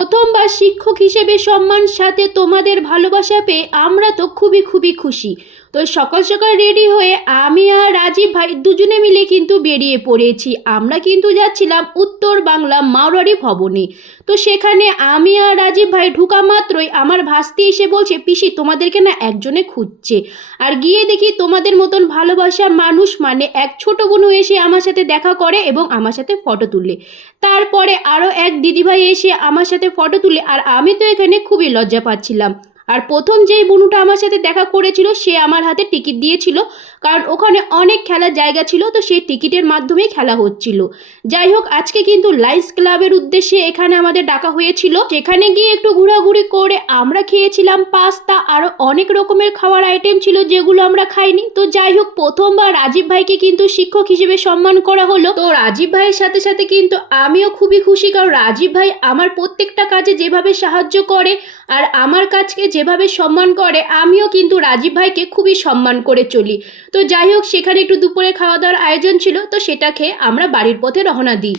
প্রথমবার শিক্ষক হিসেবে সম্মান সাথে তোমাদের ভালোবাসা পেয়ে আমরা তো খুবই খুবই খুশি। তো সকাল সকাল রেডি হয়ে আমি আর রাজীব ভাই দুজনে মিলে কিন্তু বেরিয়ে পড়েছি। আমরা কিন্তু যাচ্ছিলাম উত্তর বাংলা মাওরারি ভবনে। তো সেখানে আমি আর রাজীব ভাই ঢুকা মাত্রই আমার ভাস্তি এসে বলছে, পিসি তোমাদেরকে না একজনে খুঁজছে। আর গিয়ে দেখি তোমাদের মতন ভালোবাসার মানুষ মানে এক ছোট বোনও এসে আমার সাথে দেখা করে এবং আমার সাথে ফটো তুলে। তারপরে আরও এক দিদিভাই এসে আমার সাথে ফটো তুলে, আর আমি তো এখানে খুবই লজ্জা পাচ্ছিলাম। আর প্রথম যেই বনুটা আমার সাথে দেখা করেছিল সে আমার হাতে টিকিট দিয়েছিল, কারণ ওখানে অনেক খেলার জায়গা ছিল, তো সেই টিকিটের মাধ্যমেই খেলা হচ্ছিল। যাই হোক, আজকে কিন্তু লায়ন্স ক্লাবের উদ্দেশ্যে এখানে আমাদের ডাকা হয়েছিল। সেখানে গিয়ে একটু ঘোরাঘুরি করে আমরা খেয়েছিলাম পাস্তা, আরও অনেক রকমের খাওয়ার আইটেম ছিল যেগুলো আমরা খাইনি। তো যাই হোক, প্রথমবার রাজীব ভাইকে কিন্তু শিক্ষক হিসেবে সম্মান করা হলো। তো রাজীব ভাইয়ের সাথে সাথে কিন্তু আমিও খুবই খুশি, কারণ রাজীব ভাই আমার প্রত্যেকটা কাজে যেভাবে সাহায্য করে আর আমার কাজকে যেভাবে সম্মান করে, আমিও কিন্তু রাজীব ভাইকে খুবই সম্মান করে চলি। তো যাই হোক, সেখানে একটু দুপুরে খাওয়া দাওয়ার আয়োজন ছিল, তো সেটা খেয়ে আমরা বাড়ির পথে রওনা দিই।